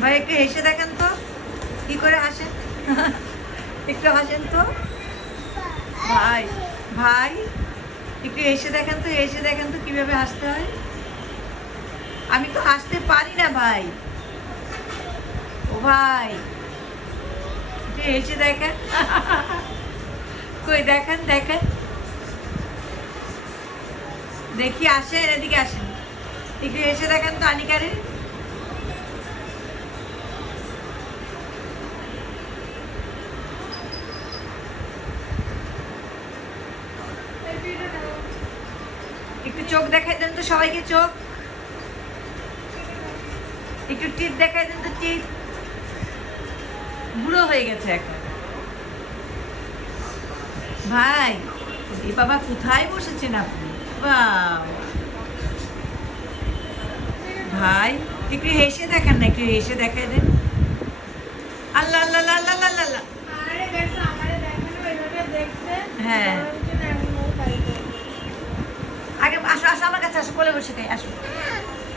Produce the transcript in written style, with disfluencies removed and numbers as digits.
ভাই একটু হেসে দেখেন তো, কি করে হাসেন। একটু হাসেন তো ভাই। ভাই একটু হেসে দেখেন তো, হেসে দেখেন তো কিভাবে হাসতে হয়। আমি তো হাসতে পারি না ভাই। ও ভাই একটু হেসে দেখেন। কই দেখেন দেখেন, দেখি আসেন, এদিকে আসেন, একটু হেসে দেখেন তো আনিকারে। একটু চোখ দেখাই দেন তো সবাইকে, চোখ একটু টিপ দেখাই দেন তো, টিপ। বুড়ো হয়ে গেছে এখন ভাই। এ বাবা কোথায় বসেছেন আপনি? বাহ ভাই একটু হেসে দেখান না, একটু হেসে দেখাই দেন। আল্লাহ আল্লাহ আল্লাহ আল্লাহ আল্লাহ আল্লাহ। হ্যাঁ আগে আসো আসো আমার কাছে আসো, কোলে বসে খাই আসো।